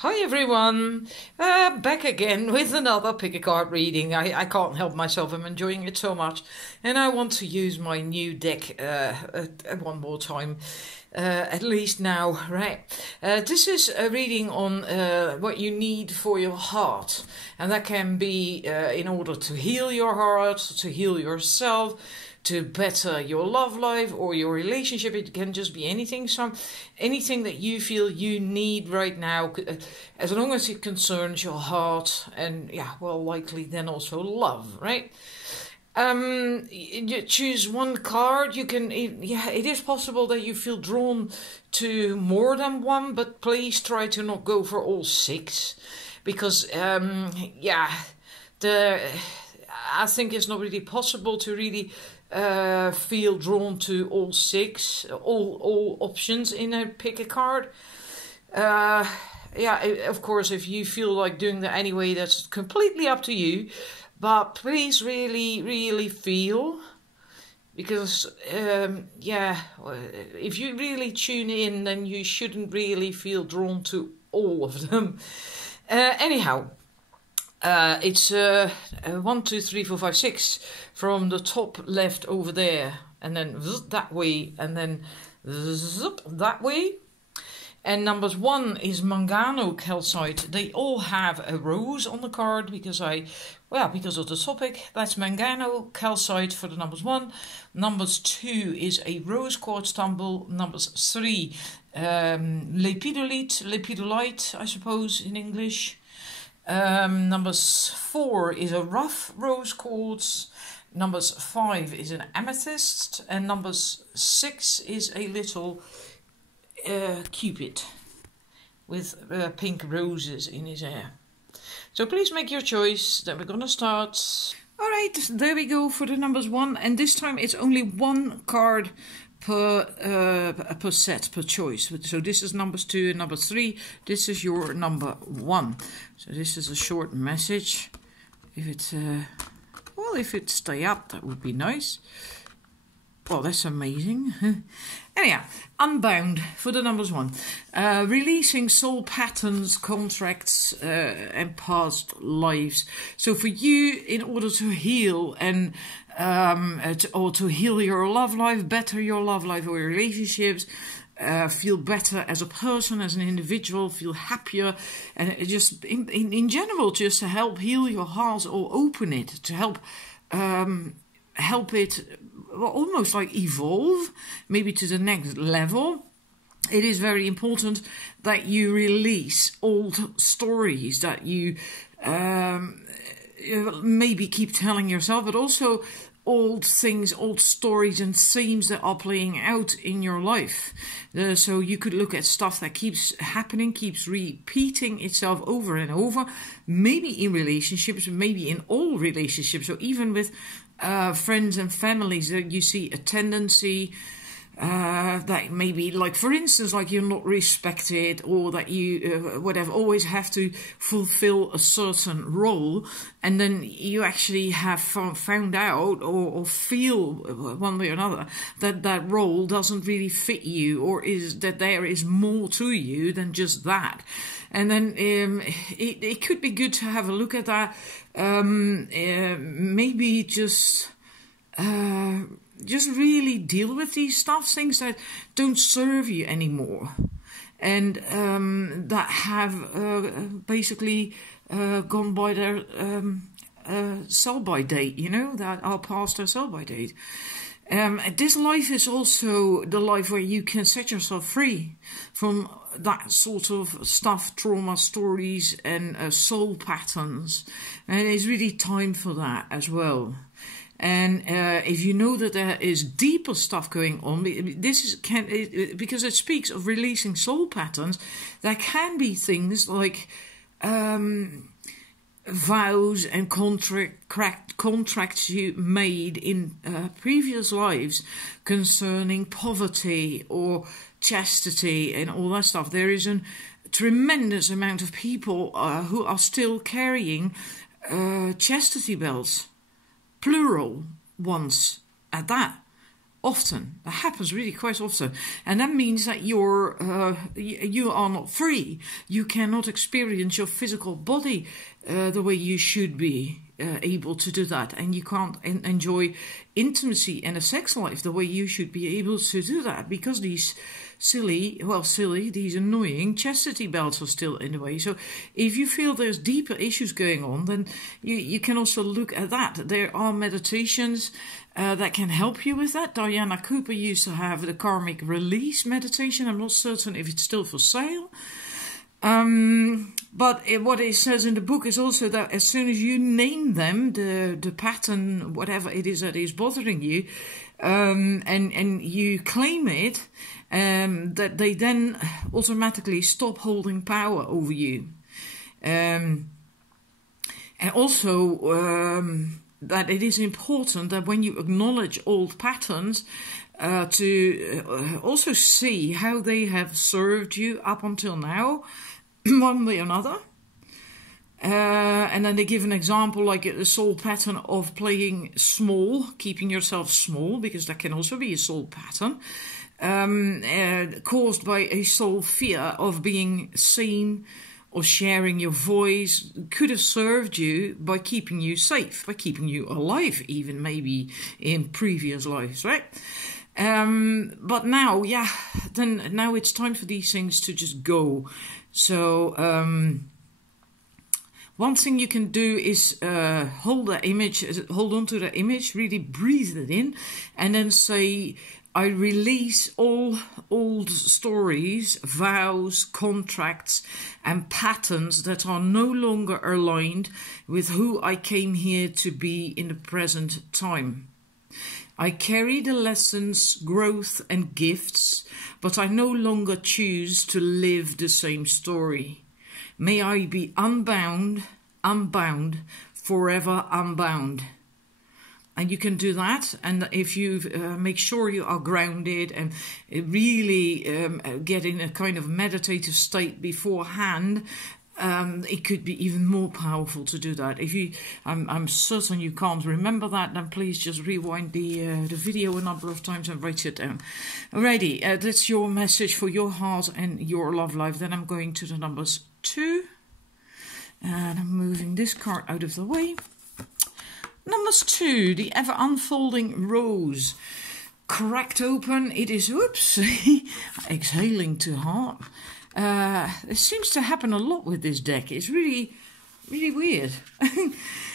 Hi everyone, back again with another pick a card reading. I can't help myself, I'm enjoying it so much, and I want to use my new deck one more time, at least now, right? This is a reading on what you need for your heart, and that can be in order to heal your heart, to heal yourself, to better your love life or your relationship. It can just be anything, anything that you feel you need right now, as long as it concerns your heart and, yeah, well, likely then also love, right? You choose one card. You can, yeah, it is possible that you feel drawn to more than one, but please try to not go for all six, because, yeah, I think it's not really possible to really feel drawn to all six, all options in a pick a card. Yeah, of course, if you feel like doing that anyway, that's completely up to you. But please really feel, because yeah, if you really tune in, then you shouldn't really feel drawn to all of them. Anyhow. It's 1, 2, 3, 4, 5, 6 from the top left over there, and then that way, and then that way. And numbers 1 is Mangano Calcite. They all have a rose on the card because because of the topic. That's Mangano Calcite for the numbers 1. Numbers 2 is a rose quartz tumble. Numbers 3, lepidolite, I suppose in English. Numbers 4 is a rough rose quartz. Numbers 5 is an amethyst, and numbers 6 is a little cupid with pink roses in his hair. So please make your choice. Then we're gonna start. All right, there we go for the numbers 1, and this time it's only one card per set, per choice. So this is numbers 2 and number 3. This is your number 1. So this is a short message. If it's well, if it stay up, that would be nice. Oh, that's amazing. Anyhow, Unbound for the numbers 1. Releasing soul patterns, contracts, and past lives. So for you, in order to heal and to heal your love life, better your love life or your relationships, feel better as a person, as an individual, feel happier, and it just in general, just to help heal your heart or open it, to help it almost like evolve, maybe to the next level. It is very important that you release old stories that you maybe keep telling yourself, but also old things, old stories and themes that are playing out in your life. So you could look at stuff that keeps happening, keeps repeating itself over and over, maybe in relationships, maybe in all relationships, or even with friends and families, that you see a tendency that maybe, like for instance, like you're not respected, or that you whatever, always have to fulfill a certain role, and then you actually have found out or feel one way or another that that role doesn't really fit you, or is that there is more to you than just that. And then it could be good to have a look at that. Maybe just really deal with these things that don't serve you anymore, and that have basically gone by their sell-by date, that are past their sell-by date. This life is also the life where you can set yourself free from that sort of stuff, trauma stories and soul patterns, and it's really time for that as well. And if you know that there is deeper stuff going on, because it speaks of releasing soul patterns, there can be things like vows and contracts you made in previous lives concerning poverty or chastity and all that stuff. There is a tremendous amount of people who are still carrying chastity belts, plural ones at that, often. That happens really quite often. And that means that you are not free. You cannot experience your physical body the way you should be able to do that. And you can't enjoy intimacy and a sex life the way you should be able to do that, because these these annoying chastity belts are still in the way. So if you feel there's deeper issues going on, then you can also look at that. There are meditations that can help you with that. Diana Cooper used to have the karmic release meditation. I'm not certain if it's still for sale. But what it says in the book is also that as soon as you name them, the pattern, whatever it is that is bothering you, and you claim it, that they then automatically stop holding power over you. And also that it is important that when you acknowledge old patterns, to also see how they have served you up until now, one way or another. And then they give an example, like a soul pattern of playing small, keeping yourself small, because that can also be a soul pattern, caused by a soul fear of being seen or sharing your voice, could have served you by keeping you safe, by keeping you alive, even maybe in previous lives, right? But now, now it's time for these things to just go. So, one thing you can do is hold on to the image, really breathe it in, and then say, I release all old stories, vows, contracts, and patterns that are no longer aligned with who I came here to be in the present time. I carry the lessons, growth, and gifts, but I no longer choose to live the same story. May I be unbound, forever unbound. And you can do that, and if you make sure you are grounded and really get in a kind of meditative state beforehand, it could be even more powerful to do that. If I'm certain you can't remember that, then please just rewind the video a number of times and write it down. Alrighty, that's your message for your heart and your love life. Then I'm going to the numbers 2, and I'm moving this card out of the way. Numbers 2, the ever unfolding rose. Cracked open, it is, whoops, exhaling too hard. It seems to happen a lot with this deck. It's really, really weird.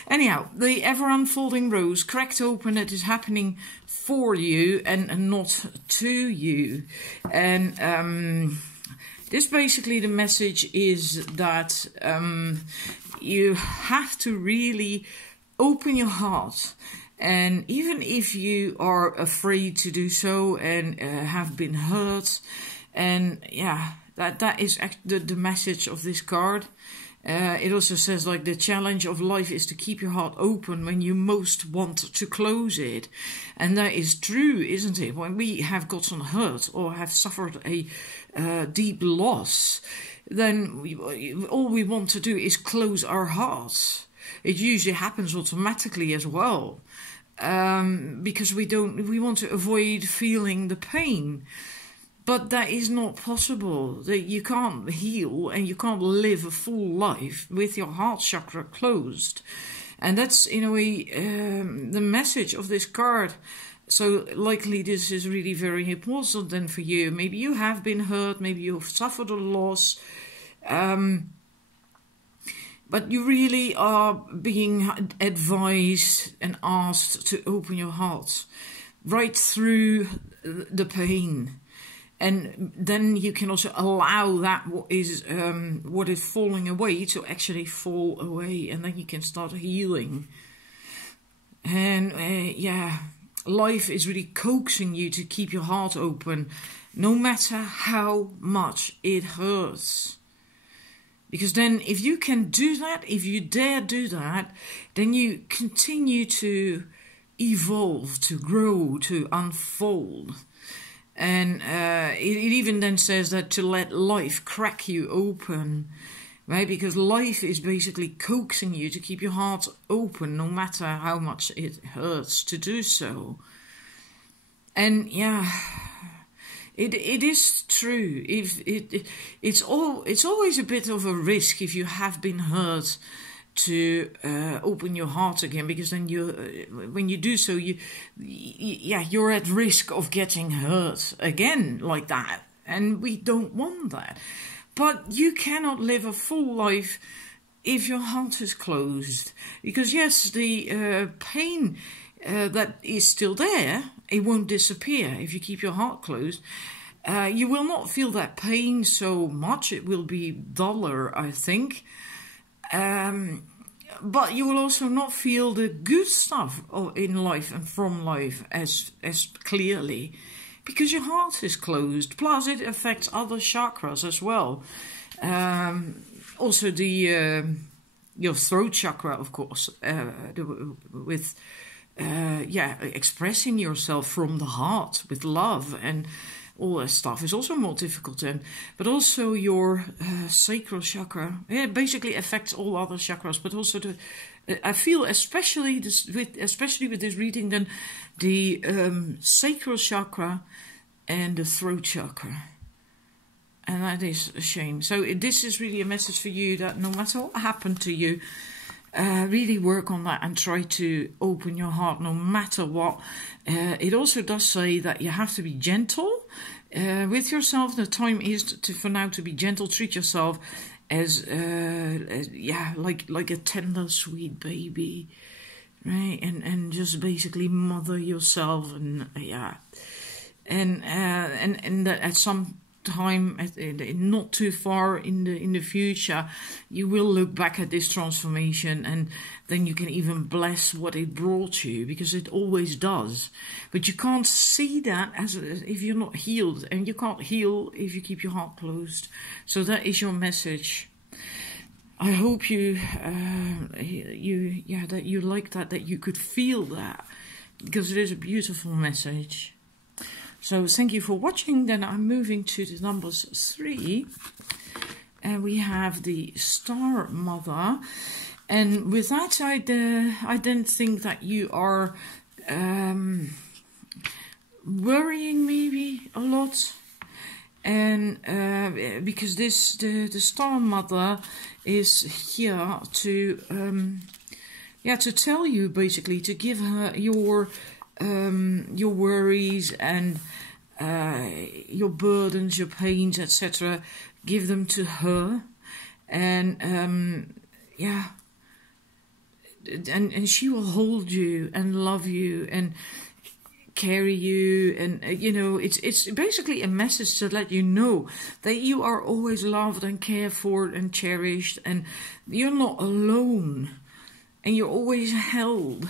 Anyhow, the ever unfolding rose, cracked open, it is happening for you and not to you. And this basically, the message is that you have to really open your heart. And even if you are afraid to do so and have been hurt, and that is the message of this card. It also says, like, the challenge of life is to keep your heart open when you most want to close it. And that is true, isn't it? When we have gotten hurt or have suffered a deep loss, then all we want to do is close our hearts. It usually happens automatically as well, because we want to avoid feeling the pain. But that is not possible. That you can't heal and you can't live a full life with your heart chakra closed. And that's, in a way, the message of this card. So likely this is really very important then for you. Maybe you have been hurt, maybe you've suffered a loss. But you really are being advised and asked to open your heart right through the pain. And then you can also allow that what is falling away to actually fall away. And then you can start healing. And life is really coaxing you to keep your heart open, no matter how much it hurts. Because then if you can do that, if you dare do that, then you continue to evolve, to grow, to unfold. And it even then says that to let life crack you open, right? Because life is basically coaxing you to keep your heart open, no matter how much it hurts to do so. And yeah, it is true. It's always a bit of a risk if you have been hurt to open your heart again, because then when you do so, you're at risk of getting hurt again like that, and we don't want that. But you cannot live a full life if your heart is closed, because yes, the pain that is still there, it won't disappear if you keep your heart closed. You will not feel that pain so much. It will be duller, I think. But you will also not feel the good stuff in life and from life as clearly, because your heart is closed. Plus, it affects other chakras as well. Also, your throat chakra, of course, with expressing yourself from the heart with love and all that stuff is also more difficult then. But also your sacral chakra, it basically affects all other chakras, but also I feel especially with this reading, then the sacral chakra and the throat chakra. And that is a shame. So this is really a message for you, that no matter what happened to you, really work on that and try to open your heart no matter what. It also does say that you have to be gentle with yourself. The time is for now to be gentle. Treat yourself as like a tender, sweet baby, right? And just basically mother yourself, and and that at some time, not too far in the future, you will look back at this transformation, and then you can even bless what it brought you, because it always does. But you can't see that as if you're not healed, and you can't heal if you keep your heart closed. So that is your message. I hope that you like that you could feel that, because it is a beautiful message. So thank you for watching. Then I'm moving to the numbers 3. And we have the Star Mother. And with that, I don't think that you are worrying maybe a lot. And because the Star Mother is here to tell you, basically, to give her your worries and your burdens, your pains, etc. Give them to her, and and she will hold you and love you and carry you, and it's basically a message to let you know that you are always loved and cared for and cherished, and you're not alone, and you're always held.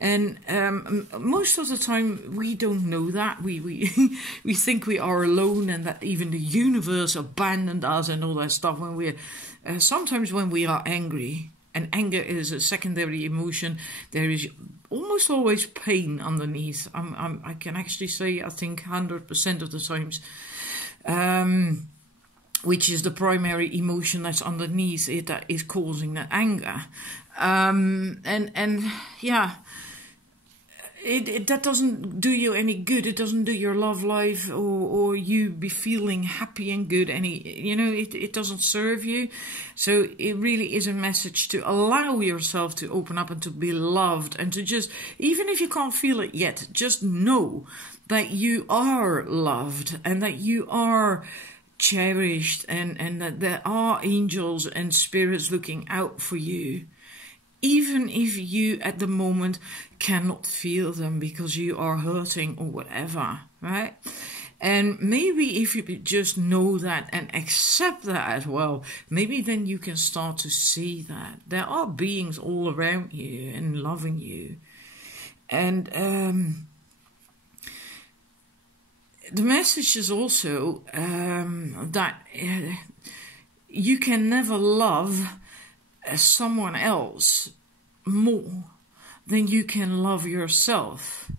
And most of the time we don't know that. We think we are alone, and that even the universe abandoned us and all that stuff when we're sometimes when we are angry. And anger is a secondary emotion. There is almost always pain underneath. I can actually say, I think 100% of the times, which is the primary emotion that's underneath it that is causing that anger. That doesn't do you any good. It doesn't do your love life or you be feeling happy and good. It doesn't serve you. So it really is a message to allow yourself to open up and to be loved, and to just, even if you can't feel it yet, just know that you are loved and that you are cherished, and that there are angels and spirits looking out for you. Even if you at the moment cannot feel them because you are hurting or whatever, right? And maybe if you just know that and accept that as well, maybe then you can start to see that there are beings all around you and loving you. And the message is also that you can never love someone else more than you can love yourself.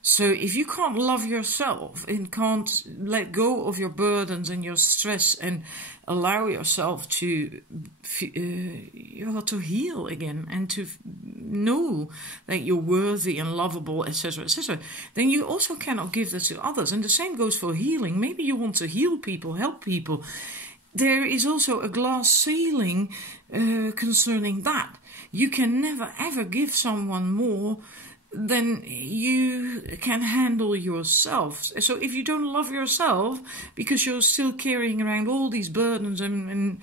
So if you can't love yourself and can't let go of your burdens and your stress and allow yourself to heal again and to know that you're worthy and lovable, etc., etc., then you also cannot give that to others. And the same goes for healing. Maybe you want to heal people, help people. There is also a glass ceiling concerning that. You can never ever give someone more than you can handle yourself. So if you don't love yourself because you're still carrying around all these burdens and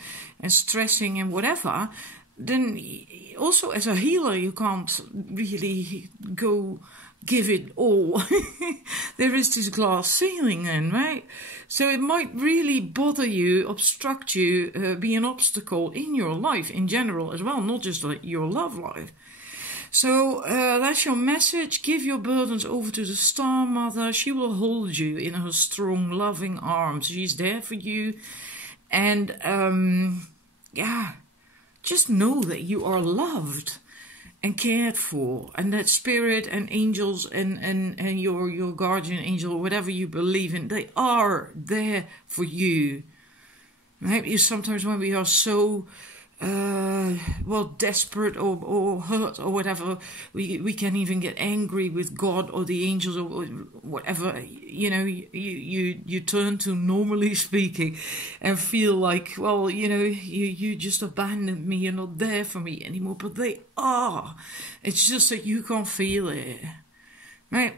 stressing and whatever, then also as a healer you can't really go give it all. There is this glass ceiling then, right? So it might really bother you, obstruct you, be an obstacle in your life in general as well, not just like your love life. So that's your message. Give your burdens over to the Star Mother. She will hold you in her strong, loving arms. She's there for you. And just know that you are loved and cared for. And that spirit and angels and your guardian angel, whatever you believe in, they are there for you. Right? Sometimes when we are so desperate or hurt or whatever, we can even get angry with God or the angels or whatever, you turn to, normally speaking, and feel like, well, you just abandoned me, you're not there for me anymore. But they are. It's just that you can't feel it, right?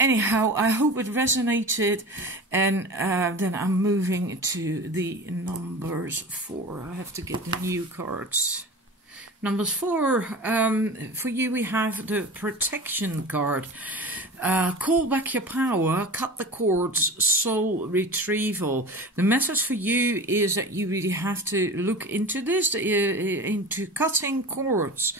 Anyhow, I hope it resonated, and then I'm moving to the numbers 4. I have to get the new cards. Numbers 4, for you we have the protection card. Call back your power, cut the cords, soul retrieval. The message for you is that you really have to look into this, into cutting cords,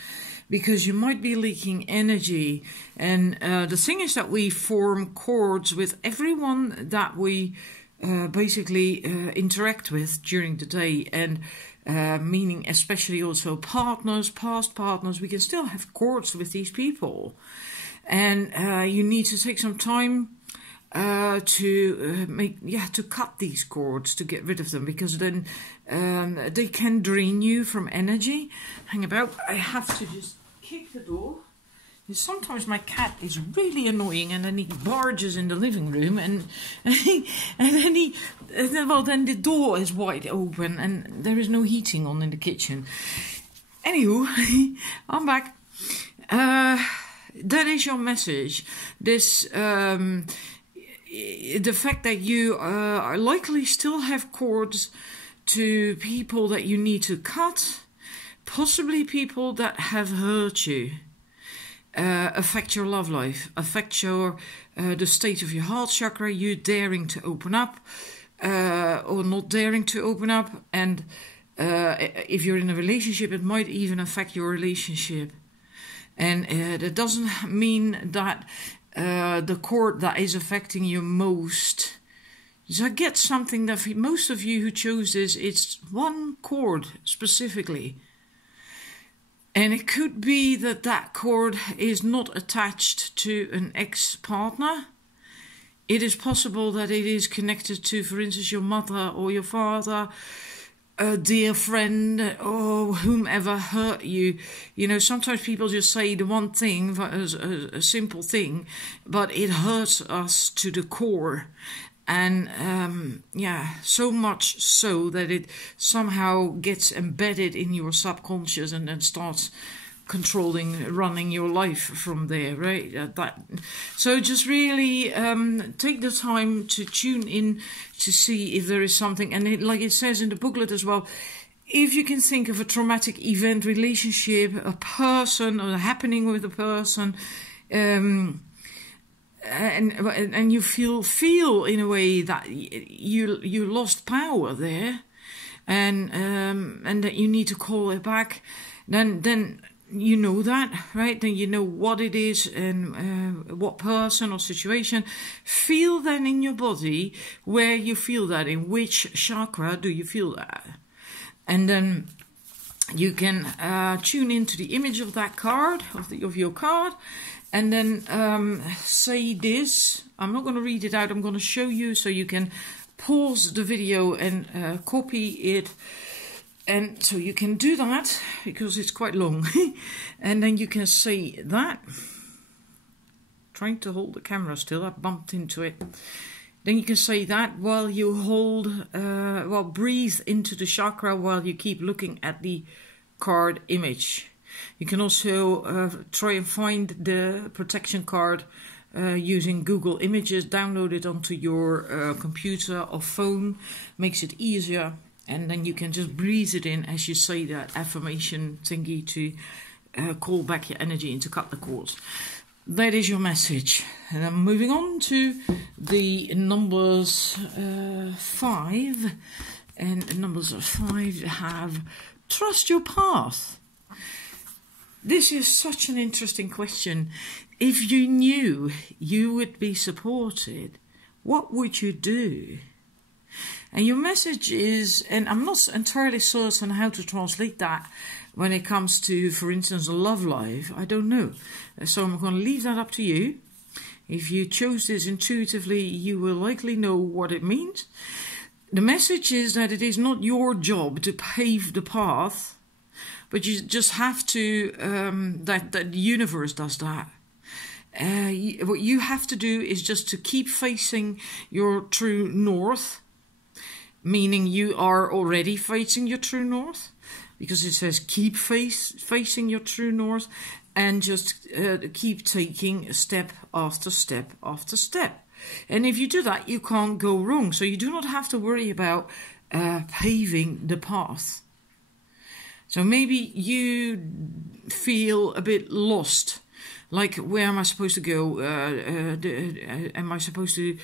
because you might be leaking energy. And the thing is that we form cords with everyone that we basically interact with during the day, and meaning especially also partners, past partners. We can still have cords with these people. And you need to take some time to cut these cords, to get rid of them, because then they can drain you from energy. Hang about, I have to just kick the door. Sometimes my cat is really annoying, and then he barges in the living room, and then the door is wide open, and there is no heating on in the kitchen. Anywho, I'm back. That is your message. This the fact that you are likely still have cords to people that you need to cut, possibly people that have hurt you, affect your love life, affect your the state of your heart chakra, you daring to open up or not daring to open up, and if you're in a relationship, it might even affect your relationship. And that doesn't mean that the cord that is affecting you most. So I get something that for most of you who chose this, it's one cord specifically. And it could be that that cord is not attached to an ex-partner. It is possible that it is connected to, for instance, your mother or your father, a dear friend, or whomever hurt you. Sometimes people just say the one thing, a simple thing, but it hurts us to the core. And so much so that it somehow gets embedded in your subconscious and then starts running your life from there, right? So just really take the time to tune in to see if there is something. And like it says in the booklet as well, if you can think of a traumatic event, relationship, a person, or a happening with a person, and you feel in a way that you lost power there, and that you need to call it back, then you know that, right? Then you know what it is and what person or situation. Feel then in your body where you feel that, in which chakra do you feel that, and then you can tune into the image of that card, of your card. And then say this. I'm not going to read it out. I'm going to show you so you can pause the video and copy it. And so you can do that because it's quite long. And then you can say that. Trying to hold the camera still, I bumped into it. Then you can say that while you hold, breathe into the chakra while you keep looking at the card image. You can also try and find the protection card using Google Images, download it onto your computer or phone, makes it easier. And then you can just breathe it in as you say that affirmation thingy to call back your energy and to cut the cords. That is your message. And I'm moving on to the numbers 5. And numbers 5 have trust your path. This is such an interesting question. If you knew you would be supported, what would you do? And your message is, and I'm not entirely certain how to translate that when it comes to, for instance, a love life. I don't know. So I'm going to leave that up to you. If you chose this intuitively, you will likely know what it means. The message is that it is not your job to pave the path, but you just have to, that the universe does that. What you have to do is just to keep facing your true north, meaning you are already facing your true north, because it says keep facing your true north, and just keep taking step after step after step. And if you do that, you can't go wrong. So you do not have to worry about paving the path. So maybe you feel a bit lost. Like, where am I supposed to go? Am I supposed to,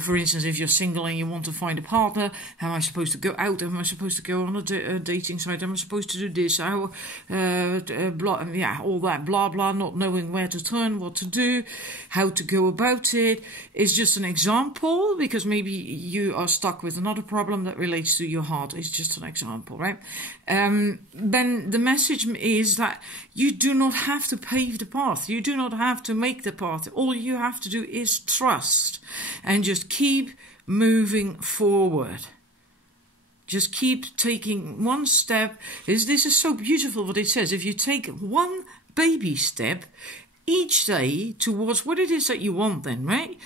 for instance, if you're single and you want to find a partner, how am I supposed to go out? Am I supposed to go on a dating site? Am I supposed to do this? How, blah, yeah, all that blah, blah, not knowing where to turn, what to do, how to go about it. It's just an example, because maybe you are stuck with another problem that relates to your heart. It's just an example, right? Then the message is that you do not have to pave the path. You do not have to make the path. All you have to do is trust and just keep moving forward. Just keep taking one step. This is so beautiful what it says. If you take one baby step each day towards what it is that you want, then, right?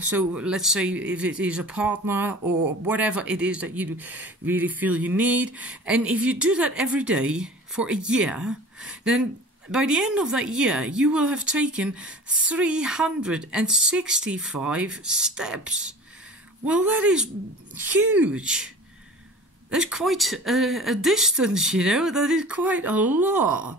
So let's say if it is a partner or whatever it is that you really feel you need. And if you do that every day for a year, then by the end of that year, you will have taken 365 steps. Well, that is huge. That's quite a distance, you know. That is quite a lot.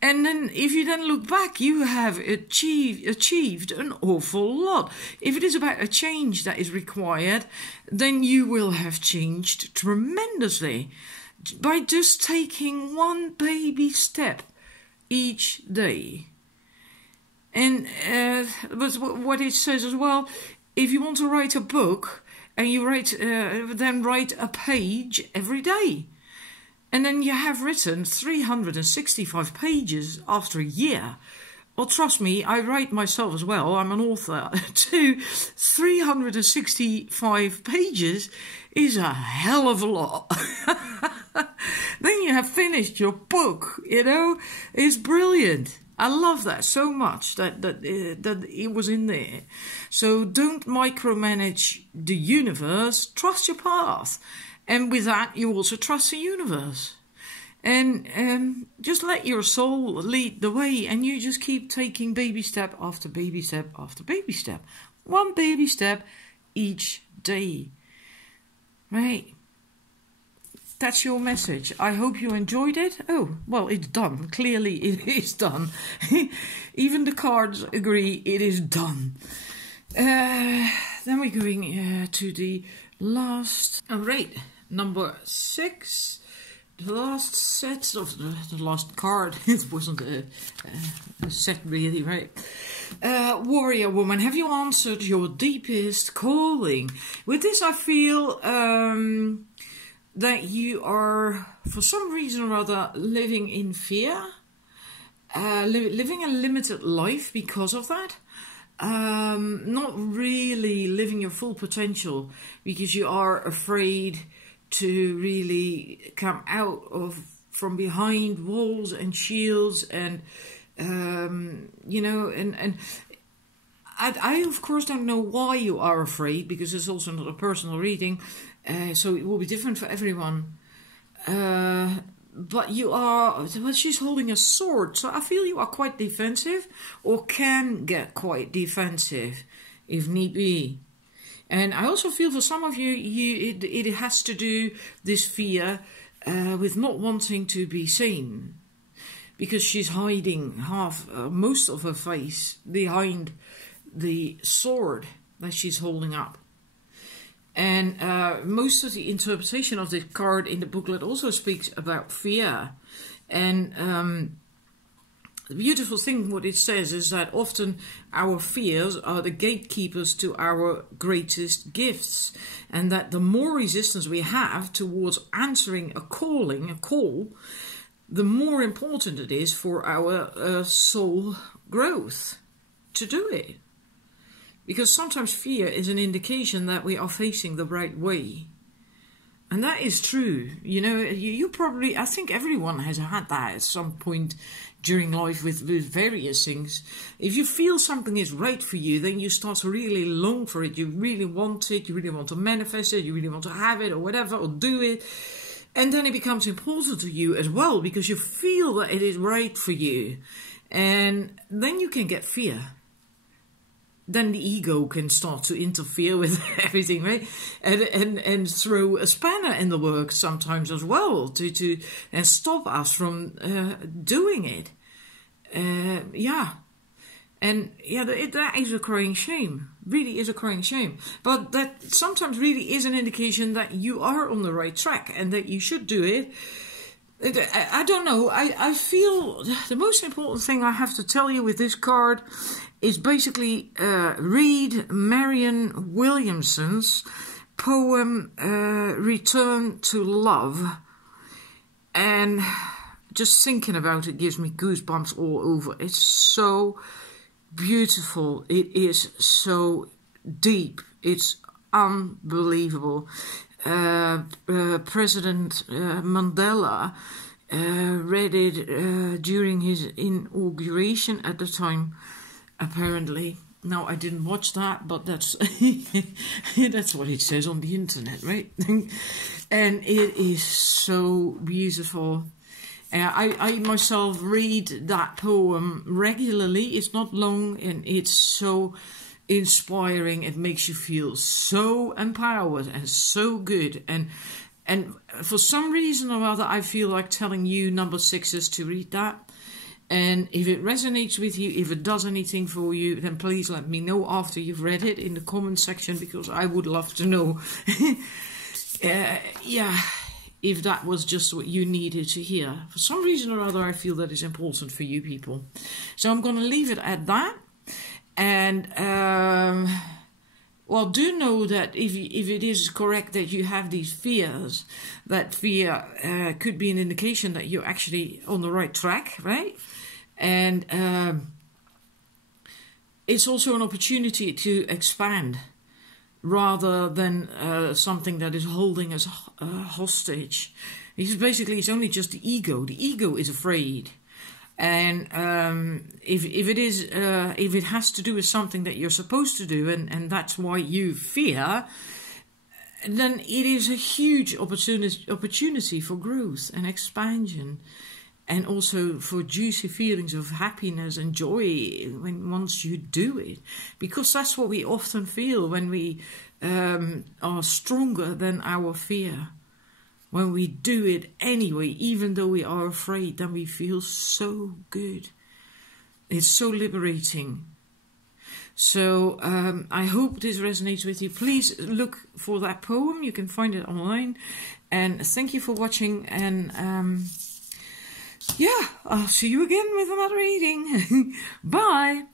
And then if you then look back, you have achieved an awful lot. If it is about a change that is required, then you will have changed tremendously by just taking one baby step each day. And but what it says as well, if you want to write a book and you then write a page every day, and then you have written 365 pages after a year. Well, trust me, I write myself as well. I'm an author too. 365 pages is a hell of a lot. Then you have finished your book, you know. It's brilliant. I love that so much that it was in there. So don't micromanage the universe. Trust your path. And with that, you also trust the universe. And just let your soul lead the way. And you just keep taking baby step after baby step after baby step. One baby step each day. Right? That's your message. I hope you enjoyed it. Oh, well, it's done. Clearly, it is done. Even the cards agree it is done. Then we're going to the last... All right. Number 6, the last set of the last card. It wasn't a set really, right? Warrior woman, have you answered your deepest calling? With this, I feel that you are, for some reason or other, living in fear, living a limited life because of that. not really living your full potential because you are afraid to really come out from behind walls and shields and you know, and I of course don't know why you are afraid, because it's also not a personal reading, so it will be different for everyone. But you are, well, she's holding a sword, so I feel you are quite defensive, or can get quite defensive if need be. And I also feel for some of you, it has to do, this fear, with not wanting to be seen, because she's hiding most of her face behind the sword that she's holding up. And most of the interpretation of this card in the booklet also speaks about fear. And the beautiful thing what it says is that often our fears are the gatekeepers to our greatest gifts, and that the more resistance we have towards answering a call, the more important it is for our soul growth to do it. Because sometimes fear is an indication that we are facing the right way. And that is true. You know, you probably, I think everyone has had that at some point during life with various things. If you feel something is right for you, then you start to really long for it. You really want it. You really want to manifest it. You really want to have it or whatever, or do it. And then it becomes important to you as well, because you feel that it is right for you. And then you can get fear. Then the ego can start to interfere with everything, right? And throw a spanner in the works sometimes as well and stop us from doing it. Yeah. And yeah, that is a crying shame. Really is a crying shame. But that sometimes really is an indication that you are on the right track and that you should do it. I don't know. I feel the most important thing I have to tell you with this card is basically read Marianne Williamson's poem Return to Love. And just thinking about it gives me goosebumps all over. It's so beautiful. It is so deep. It's unbelievable. President Mandela read it during his inauguration at the time, apparently. Now, I didn't watch that, but that's that's what it says on the internet, right? And it is so beautiful. I myself read that poem regularly. It's not long, and it's so inspiring. It makes you feel so empowered and so good. And for some reason or other, I feel like telling you number 6s to read that. And if it resonates with you, if it does anything for you, then please let me know after you've read it in the comment section, because I would love to know. Yeah, if that was just what you needed to hear. For some reason or other, I feel that is important for you people. So I'm going to leave it at that. And, well, do know that if it is correct that you have these fears, that fear could be an indication that you're actually on the right track, right? And it's also an opportunity to expand rather than something that is holding us hostage. Because basically it's only just the ego. The ego is afraid. And if it has to do with something that you're supposed to do, and that's why you fear, then it is a huge opportunity for growth and expansion, and also for juicy feelings of happiness and joy once you do it, because that's what we often feel when we are stronger than our fear. When we do it anyway, even though we are afraid, then we feel so good. It's so liberating. So I hope this resonates with you. Please look for that poem. You can find it online. And thank you for watching. And yeah, I'll see you again with another reading. Bye.